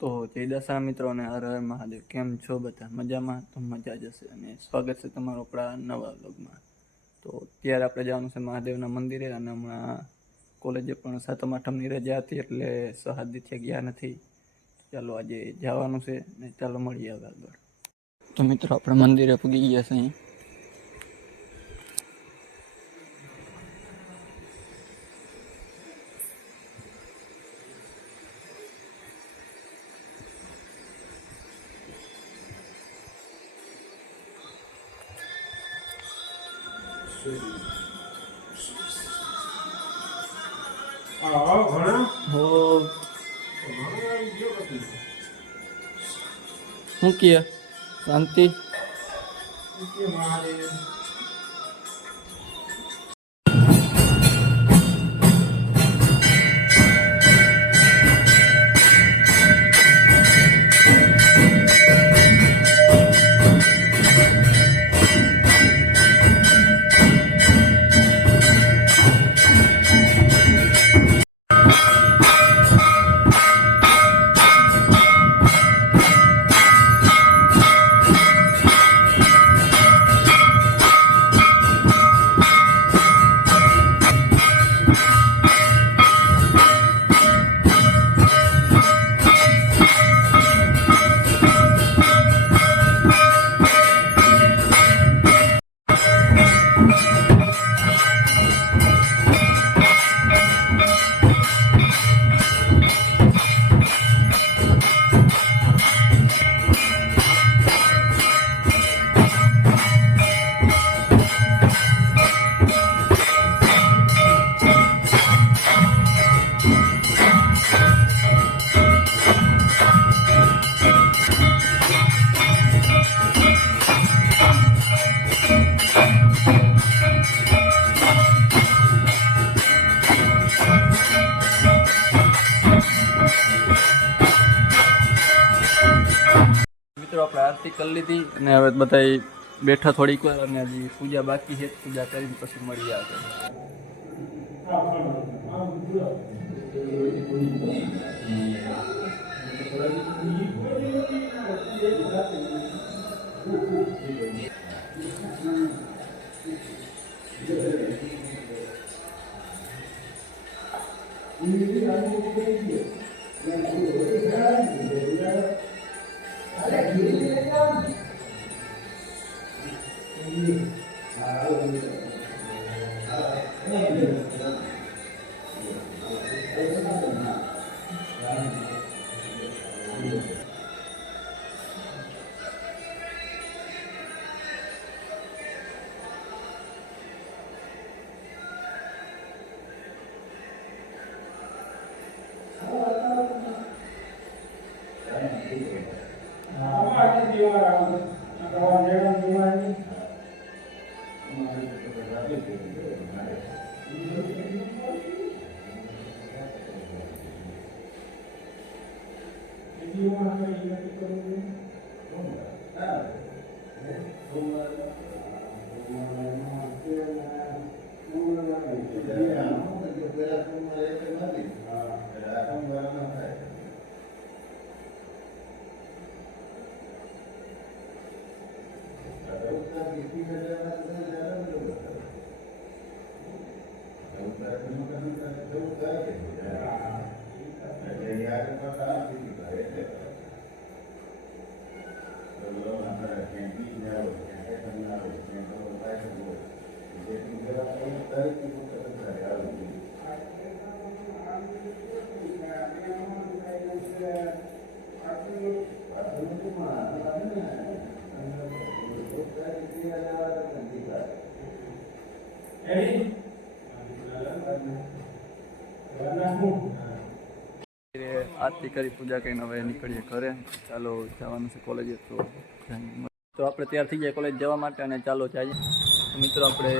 તો જય દશા મિત્રો અને હર હર મહાદેવ. કેમ છો બધા? મજામાં? તો મજા જ હશે અને સ્વાગત છે તમારો આપણા નવા વ્લોગમાં. તો અત્યારે આપણે જવાનું છે મહાદેવના મંદિરે અને હમણાં કોલેજે પણ સાતમ આઠમની રજા હતી એટલે સહાદીથી ગયા નથી. ચાલો આજે જવાનું છે ને ચાલો મળીએ આગળ. તો મિત્રો આપણે મંદિરે પૂગી ગયા છે અહીં. શું કે શાંતિ? મિત્રો આપણે આરતી કરી લીધી અને હવે બધા બેઠા થોડીક વાર અને હજી પૂજા બાકી છે. પૂજા કરીને પછી મળીએ આગળ. આરતી કરી પૂજા કરીને હવે નીકળીએ ઘરે. ચાલો જવાનું છે કોલેજે. તો આપણે તૈયાર થઈ જાય કોલેજ જવા માટે અને ચાલો જઈએ. મિત્રો આપણે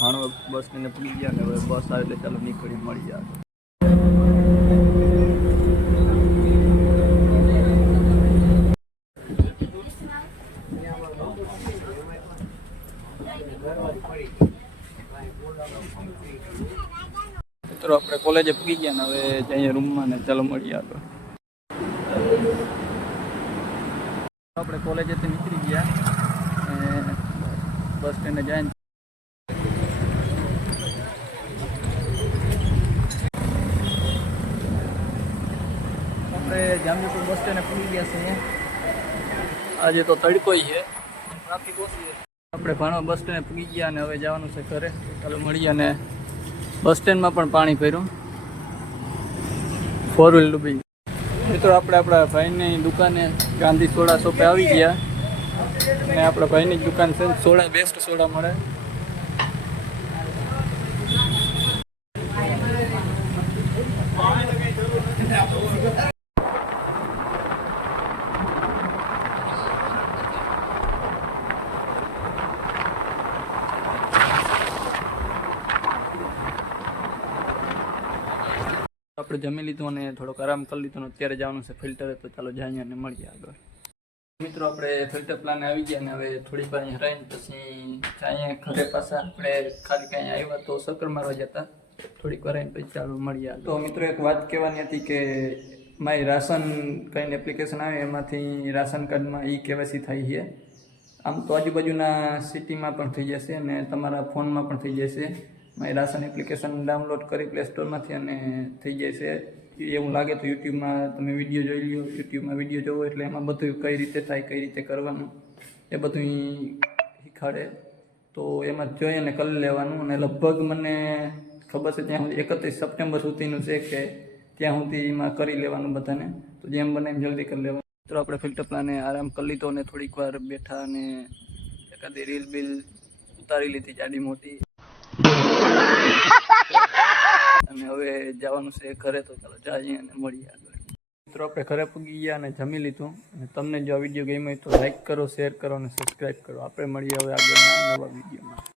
ભાણવડ બસ ને પૂરી ગયા અને હવે બસ આવે એટલે ચાલો નીકળી મળીએ. મિત્રો આપણે કોલેજે પૂરી ગયા ને હવે જઈએ રૂમમાં ને ચાલો મળીએ આગળ. આપણે કોલેજેથી નીકળી ગયા અને બસ સ્ટેન્ડે જાય. આપણે જામનગર બસ સ્ટેન્ડે પહોંચી ગયા છીએ. આજે તો તડકો છે, ટ્રાફિક ઓછી છે. આપણે ભાણવા બસ સ્ટેન્ડે પહોંચી ગયા અને હવે જવાનું છે ઘરે. ચાલો મળીએ. અને બસ સ્ટેન્ડમાં પણ પાણી ભર્યું, 4 વ્હીલ ડૂબી. મિત્રો આપણે આપણા ભાઈની દુકાને ગાંધી સોડા શોપે આવી ગયા અને આપણા ભાઈની જ દુકાન છે. સોડા બેસ્ટ સોડા મળે. આપણે જમી લીધું અને થોડોક આરામ કરી લીધો. અત્યારે જવાનું છે ફિલ્ટરે, તો ચાલો જઈએ અને મળીએ આગળ. મિત્રો આપણે ફિલ્ટર પ્લાન આવી ગયા અને હવે થોડીક વાર અહીંયા રહીને પછી અહીંયા ઘરે પાછા આપણે ખાલી કાંઈ આવ્યા તો ચક્કર મારવા જતા. થોડીક વાર રહીને પછી ચાલો મળીએ. તો મિત્રો એક વાત કહેવાની હતી કે મારી રાશન કઈને એપ્લિકેશન આવે એમાંથી રાશન કાર્ડમાં KYC થાય છે. આમ તો આજુબાજુના સિટીમાં પણ થઈ જશે અને તમારા ફોનમાં પણ થઈ જશે. મારી રાશન એપ્લિકેશન ડાઉનલોડ કરી પ્લે સ્ટોરમાંથી અને થઈ જશે. એવું લાગે તો યુટ્યુબમાં તમે વિડીયો જોઈ લો. યુટ્યુબમાં વિડીયો જોવો એટલે એમાં બધું કઈ રીતે થાય, કઈ રીતે કરવાનું એ બધું શીખવાડે. તો એમાં જોઈ અને કરી લેવાનું. અને લગભગ મને ખબર છે ત્યાં સુધી 31 સપ્ટેમ્બર સુધીનું છે કે ત્યાં સુધી એમાં કરી લેવાનું બધાને. તો જેમ બને એમ જલ્દી કરી લેવાનું. તો આપણે ફિલ્ટર પ્લાને આરામ કરી લીધો અને થોડીક વાર બેઠા અને એકાદી રીલ બિલ ઉતારી લીધી જાડી મોટી. અને હવે જવાનું છે ઘરે, તો ચાલો જઈએ અને મળીએ આગળ. મિત્રો આપણે ઘરે પૂગી ગયા અને જમી લીધું. અને તમને જો આ વિડીયો ગમ્યો હોય તો લાઈક કરો, શેર કરો અને સબસ્ક્રાઈબ કરો. આપણે મળીએ હવે આગળના નવા વિડીયોમાં.